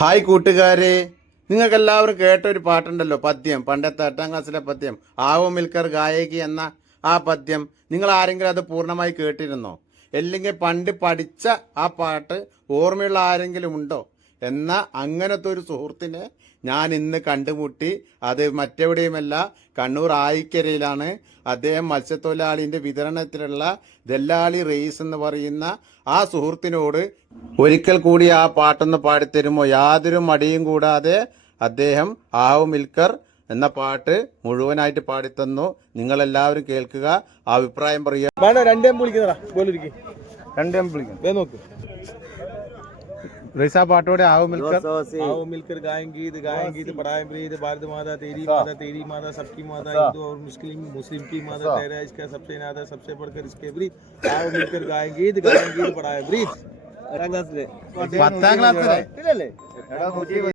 Hi കൂട്ടുകാരെ, നിങ്ങൾക്കെല്ലാവരും കേട്ടൊരു പാട്ടുണ്ടല്ലോ, പദ്യം, പണ്ടത്തെ 8ാം ക്ലാസ്സിലെ പദ്യം, ആവോ മിൽക്കർ ഗായകി എന്ന ആ പദ്യം. നിങ്ങൾ ആരെങ്കിലും അത് പൂർണ്ണമായി കേട്ടിരുന്നോ? അല്ലെങ്കിൽ പണ്ട് പഠിച്ച ആ പാട്ട് ഓർമ്മയുള്ള ആരെങ്കിലും ഉണ്ടോ? എന്ന അങ്ങനത്തെ ഒരു സുഹൃത്തിനെ ഞാൻ ഇന്ന് കണ്ടുമുട്ടി. അത് മറ്റെവിടെയുമല്ല, കണ്ണൂർ ആയിക്കരയിലാണ്. അദ്ദേഹം മത്സ്യത്തൊഴിലാളിൻ്റെ വിതരണത്തിലുള്ള ദല്ലാളി റെയ്സ് എന്ന് പറയുന്ന ആ സുഹൃത്തിനോട് ഒരിക്കൽ കൂടി ആ പാട്ടൊന്ന് പാടിത്തരുമോ? യാതൊരു മടിയും കൂടാതെ അദ്ദേഹം ആവോ മിൽക്കർ എന്ന പാട്ട് മുഴുവനായിട്ട് പാടിത്തന്നു. നിങ്ങളെല്ലാവരും കേൾക്കുക, അഭിപ്രായം പറയുക. റൈസാ പാട്ടോടെ ആവോ मिलकर गाएंगे तो पढ़ाएं ब्रीद भारत माता तेरी माता सबकी माता हिंदू और मुस्लिम की माता तेरा इसका सबसे नाता सबसे बढ़कर इसके ब्रीद आओ मिलकर गाएंगे तो पढ़ाएं ब्रीद 10ാം ക്ലാസ്സിലെ